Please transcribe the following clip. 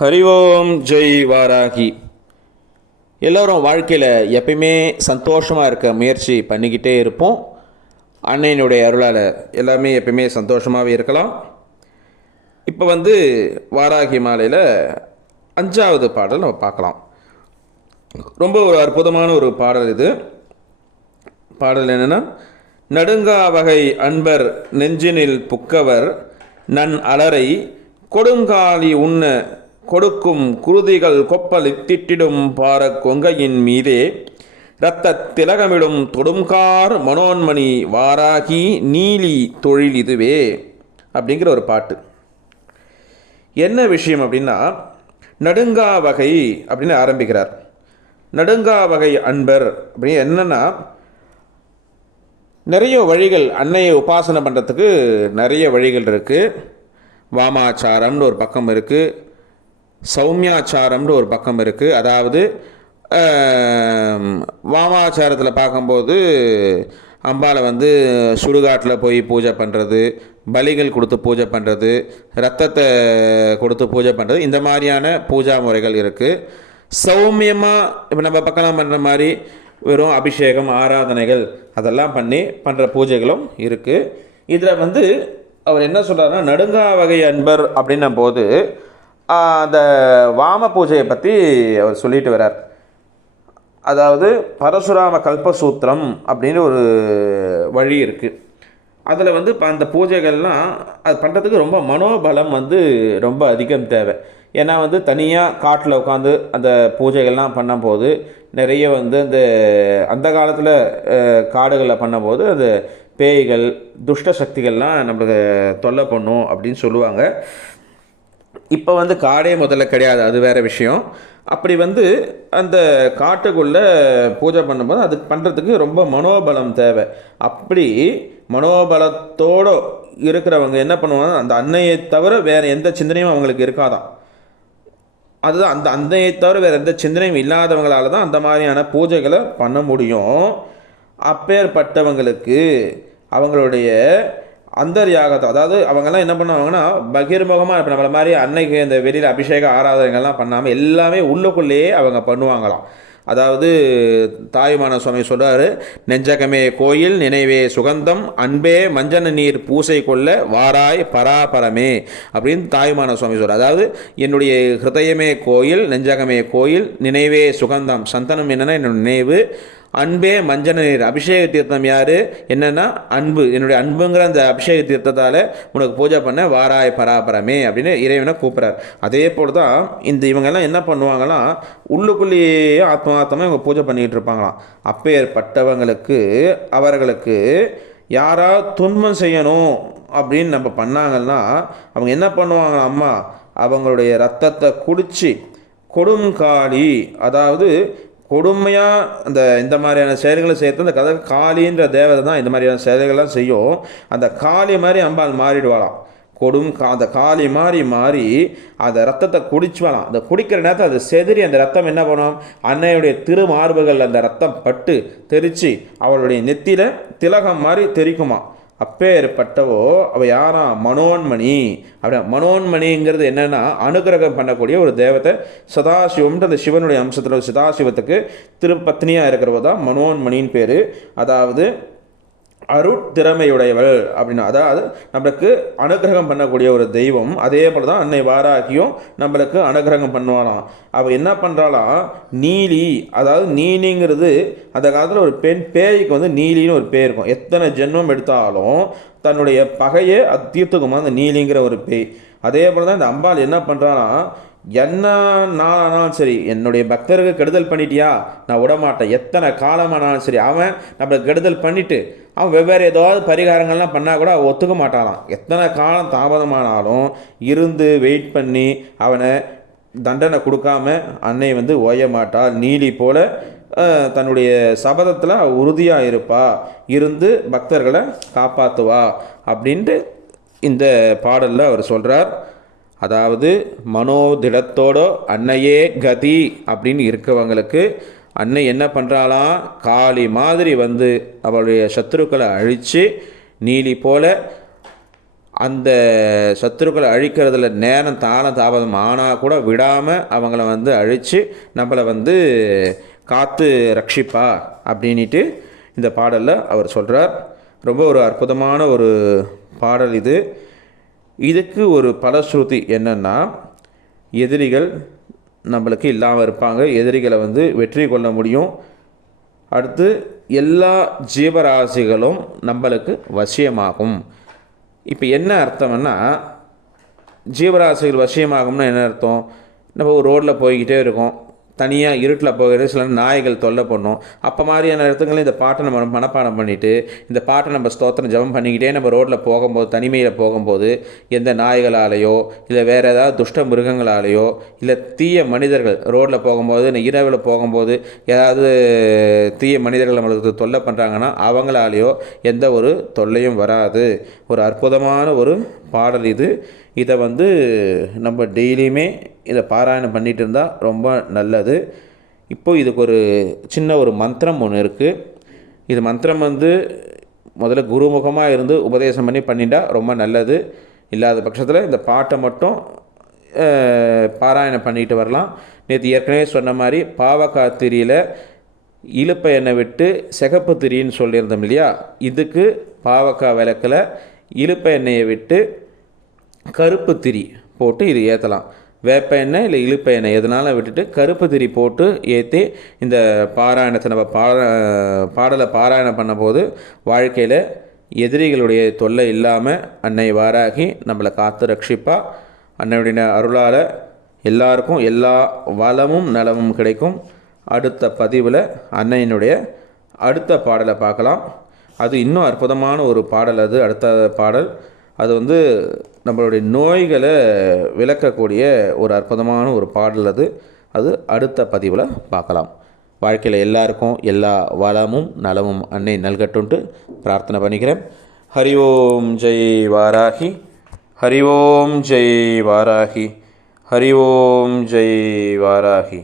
ஹரி ஓம் ஜெய் வாராகி. எல்லோரும் வாழ்க்கையில் எப்பயுமே சந்தோஷமாக இருக்க முயற்சி பண்ணிக்கிட்டே இருப்போம். அன்னையினுடைய அருளால் எல்லாமே எப்பயுமே சந்தோஷமாகவே இருக்கலாம். இப்போ வாராகி மாலையில் 5வது பாடல் நம்ம பார்க்கலாம். ரொம்ப ஒரு அற்புதமான ஒரு பாடல் இது. பாடல் என்னென்னா, நடுங்கா வகை அன்பர் நெஞ்சினில் புக்கவர் நன் அலரை கொடுங்காலி உண்ண கொடுக்கும் குருதிகள் கொப்பல் திட்டிடும் பார கொங்கையின் மீதே இரத்த திலகமிடும் தொடும்கார் மனோன்மணி வாராகி நீலி தொழில் இதுவே அப்படிங்கிற ஒரு பாட்டு. என்ன விஷயம் அப்படின்னா, நடுங்கா வகை அப்படின்னு ஆரம்பிக்கிறார். நடுங்கா வகை அன்பர் அப்படின்னு என்னன்னா, நிறைய வழிகள் அன்னையை உபாசனை பண்ணுறதுக்கு நிறைய வழிகள் இருக்குது. வாமாச்சாரம்னு ஒரு பக்கம் இருக்குது, சௌமியாச்சாரம்னு ஒரு பக்கம் இருக்குது. அதாவது வாமாச்சாரத்தில் பார்க்கும்போது அம்பாவை சுடுகாட்டில் போய் பூஜை பண்ணுறது, பலிகள் கொடுத்து பூஜை பண்ணுறது, ரத்தத்தை கொடுத்து பூஜை பண்ணுறது, இந்த மாதிரியான பூஜா முறைகள் இருக்குது. சௌமியமாக இப்போ நம்ம பக்கம் பண்ணுற மாதிரி வெறும் அபிஷேகம் ஆராதனைகள் அதெல்லாம் பண்ணுற பூஜைகளும் இருக்குது. இதில் அவர் என்ன சொல்கிறாருன்னா, நடுங்கா வகை அன்பர் அப்படின்னும் போது அந்த வாம பூஜையை பற்றி அவர் சொல்லிட்டு வர்றார். அதாவது பரசுராம கல்பசூத்திரம் அப்படின்னு ஒரு வழி இருக்குது. அதில் அந்த பூஜைகள்லாம் அது பண்ணுறதுக்கு ரொம்ப மனோபலம் ரொம்ப அதிகம் தேவை. ஏன்னா தனியாக காட்டில் உட்காந்து அந்த பூஜைகள்லாம் பண்ணும்போது நிறைய அந்த காலத்தில் காடுகளில் பண்ணும்போது அந்த பேய்கள் துஷ்ட சக்திகள்லாம் நம்மளுக்கு தொல்லை பண்ணும் அப்படின்னு சொல்லுவாங்க. இப்போ காடே முதல்ல கிடையாது, அது வேறு விஷயம். அப்படி அந்த காட்டுக்குள்ளே பூஜை பண்ணும்போது அது பண்ணுறதுக்கு ரொம்ப மனோபலம் தேவை. அப்படி மனோபலத்தோடு இருக்கிறவங்க என்ன பண்ணுவாங்க, அந்த அன்னையை தவிர வேறு எந்த சிந்தனையும் அவங்களுக்கு இருக்காதான். அதுதான் அந்த அன்னையை தவிர வேறு எந்த சிந்தனையும் இல்லாதவங்களால தான் அந்த மாதிரியான பூஜைகளை பண்ண முடியும். அப்பேற்பட்டவங்களுக்கு அவங்களுடைய அந்தர்யாகத்தை, அதாவது அவங்கெல்லாம் என்ன பண்ணுவாங்கன்னா, பகிர்முகமாக இப்போ நம்மளை மாதிரி அன்னைக்கு இந்த வெளியில் அபிஷேக ஆராதனைகள்லாம் பண்ணாமல் எல்லாமே உள்ளுக்குள்ளேயே அவங்க பண்ணுவாங்களாம். அதாவது தாயுமான சுவாமி சொல்கிறார், நெஞ்சகமே கோயில் நினைவே சுகந்தம் அன்பே மஞ்சன நீர் பூசை கொள்ள வாராய் பராபரமே அப்படின்னு தாயுமான சுவாமி சொல்கிறார். அதாவது என்னுடைய ஹிருதயமே கோயில், நெஞ்சகமே கோயில், நினைவே சுகந்தம், சந்தனம் என்னென்னா என்னோட நினைவு, அன்பே மஞ்சன நீர் அபிஷேக தீர்த்தம் யார் என்னென்னா அன்பு, என்னுடைய அன்புங்கிற அந்த அபிஷேக தீர்த்தத்தால் உனக்கு பூஜை பண்ண வாராய் பராபரமே அப்படின்னு இறைவனை கூப்பிட்றார். அதே போல் தான் இவங்கெல்லாம் என்ன பண்ணுவாங்களாம், உள்ளுக்குள்ளேயே ஆத்மார்த்தமாக இவங்க பூஜை பண்ணிக்கிட்டு இருப்பாங்களாம். அப்பேற்பட்டவங்களுக்கு அவர்களுக்கு யாராவது துன்பம் செய்யணும் அப்படின்னு நம்ம பண்ணாங்கன்னா அவங்க என்ன பண்ணுவாங்களாம், அம்மா அவங்களுடைய ரத்தத்தை குடித்து கொடுங்காலி, அதாவது கொடுமையாக இந்த மாதிரியான செயல்களை சேர்த்து அந்த கதை காளின்ற தேவதை தான் இந்த மாதிரியான செயல்கள்லாம் செய்யும். அந்த காளி மாதிரி அம்பாள் மாறிடுவாளாம். அந்த காளி மாறி அந்த ரத்தத்தை குடிச்சுவாளாம். அந்த குடிக்கிற நேரத்தில் அது செதறி அந்த ரத்தம் என்ன பண்ணும், அன்னையுடைய திருமார்புகள் அந்த ரத்தம் பட்டு தெரித்து அவளுடைய நெத்தியில் திலகம் மாதிரி தெரிக்குமா. அப்பேற்பட்டவோ அவள் யாராம், மனோன்மணி. அப்படின்னா மனோன்மணிங்கிறது என்னென்னா அனுகிரகம் பண்ணக்கூடிய ஒரு தேவதை. சதாசிவம்ன்ற அந்த சிவனுடைய அம்சத்தில் சதாசிவத்துக்கு திருப்பத்னியாக இருக்கிறவ தான் மனோன்மணின்னு பேர். அதாவது அருட்திறமையுடையவள் அப்படின்னா, அதாவது நம்மளுக்கு அனுகிரகம் பண்ணக்கூடிய ஒரு தெய்வம். அதே போல் தான் அன்னை வாராகியும் நம்மளுக்கு அனுகிரகம் பண்ணுவாளாம். அவள் என்ன பண்ணுறாளாம், நீலி. அதாவது நீலிங்கிறது அந்த காலத்தில் ஒரு பெண் பேய்க்கு நீலின்னு ஒரு பேர் இருக்கும். எத்தனை ஜென்மம் எடுத்தாலும் தன்னுடைய பகையை அது தீர்த்துக்குமா அந்த நீலிங்கிற ஒரு பேய். அதே போல் தான் இந்த அம்பாள் என்ன பண்ணுறான்னா, என்ன நானாலும் சரி என்னுடைய பக்தருக்கு கெடுதல் பண்ணிட்டியா நான் விடமாட்டேன். எத்தனை காலமானாலும் சரி அவன் நம்மளுக்கு கெடுதல் பண்ணிவிட்டு அவன் வெவ்வேறு ஏதாவது பரிகாரங்கள்லாம் பண்ணால் கூட அவன் ஒத்துக்க மாட்டானான். எத்தனை காலம் தாமதமானாலும் இருந்து வெயிட் பண்ணி அவனை தண்டனை கொடுக்காம அன்னை ஓய மாட்டாள். நீலி போல தன்னுடைய சபதத்தில் உறுதியாக இருப்பா, இருந்து பக்தர்களை காப்பாற்றுவா அப்படின்ட்டு இந்த பாடலில் அவர் சொல்கிறார். அதாவது மனோதிடத்தோட அன்னையே கதி அப்படின்னு இருக்கவங்களுக்கு அன்னை என்ன பண்ணுறாளாம், காளி மாதிரி அவளுடைய சத்துருக்களை அழித்து நீலி போல அந்த சத்துருக்களை அழிக்கிறதுல நேரம் தாமதம் ஆனால் கூட விடாமல் அவங்கள வந்து அழித்து நம்மளை வந்து காத்து ரட்சிப்பா அப்படின்ட்டு இந்த பாடலில் அவர் சொல்கிறார். ரொம்ப ஒரு அற்புதமான ஒரு பாடல் இது. இதுக்கு ஒரு பலஸ்ருதி என்னென்னா, எதிரிகள் நம்மளுக்கு இல்லாமல் இருப்பாங்க, எதிரிகளை வந்து வெற்றி கொள்ள முடியும். அடுத்து எல்லா ஜீவராசிகளும் நம்மளுக்கு வசியமாகும். இப்போ என்ன அர்த்தம்னா, ஜீவராசிகள் வசியமாகும்னா என்ன அர்த்தம்? நம்ம ஒரு ரோட்டில் போய்கிட்டே இருக்கோம், தனியாக இருட்டில் போகிறது, சில நாய்கள் தொல்லை பண்ணும். அப்போ மாதிரியான இடத்துங்களில் இந்த பாட்டை நம்ம மனப்பாடம் பண்ணிவிட்டு இந்த பாட்டை நம்ம ஸ்தோத்திரம் ஜபம் பண்ணிக்கிட்டே நம்ம ரோட்டில் போகும்போது, தனிமையில் போகும்போது, எந்த நாய்களாலேயோ இல்லை வேறு ஏதாவது துஷ்ட மிருகங்களாலேயோ இல்லை தீய மனிதர்கள் ரோட்டில் போகும்போது, இரவில் போகும்போது ஏதாவது தீய மனிதர்கள் நம்மளுக்கு தொல்லை பண்ணுறாங்கன்னா அவங்களாலேயோ எந்த ஒரு தொல்லையும் வராது. ஒரு அற்புதமான ஒரு பாடல் இது. இதை வந்து நம்ம டெய்லியுமே இதை பாராயணம் பண்ணிகிட்டு இருந்தால் ரொம்ப நல்லது. இப்போது இதுக்கு ஒரு சின்ன ஒரு மந்திரம் ஒன்று இருக்குது. இது மந்திரம் வந்து முதல்ல குருமுகமாக இருந்து உபதேசம் பண்ணிட்டா ரொம்ப நல்லது. இல்லாத பட்சத்தில் இந்த பாட்டை மட்டும் பாராயணம் பண்ணிட்டு வரலாம். நேற்று ஏற்கனவே சொன்ன மாதிரி பாவக்காய் திரியில் இழுப்பை எண்ணெய் விட்டு சிகப்பு திரின்னு சொல்லியிருந்தோம் இல்லையா? இதுக்கு பாவக்காய் விளக்கில் இழுப்பை எண்ணெயை விட்டு கருப்பு திரி போட்டு இது ஏற்றலாம். வேப்ப எண்ணெய் இல்லை இழுப்ப எண்ணெய் எதனால விட்டுட்டு கருப்பு திரி போட்டு ஏற்றி இந்த பாராயணத்தை நம்ம பாடலை பாராயணம் பண்ணும்போது வாழ்க்கையில் எதிரிகளுடைய தொல்லை இல்லாமல் அன்னை வாராகி நம்மளை காத்து ரட்சிப்பா. அன்னையுடைய அருளால் எல்லாருக்கும் எல்லா வளமும் நலமும் கிடைக்கும். அடுத்த பதிவில் அன்னையினுடைய அடுத்த பாடலை பார்க்கலாம். அது இன்னும் அற்புதமான ஒரு பாடல். அது அடுத்த பாடல் அது வந்து நம்மளுடைய நோய்களை விளக்கக்கூடிய ஒரு அற்புதமான ஒரு பாடல். அது அடுத்த பதிவில் பார்க்கலாம். வாழ்க்கையில் எல்லாருக்கும் எல்லா வளமும் நலமும் அன்னை நல்கட்டுன்ட்டு பிரார்த்தனை பண்ணிக்கிறேன். ஹரி ஓம் ஜெய் வாராகி, ஹரி ஓம் ஜெய் வாராகி, ஹரி ஓம் ஜெய் வாராகி.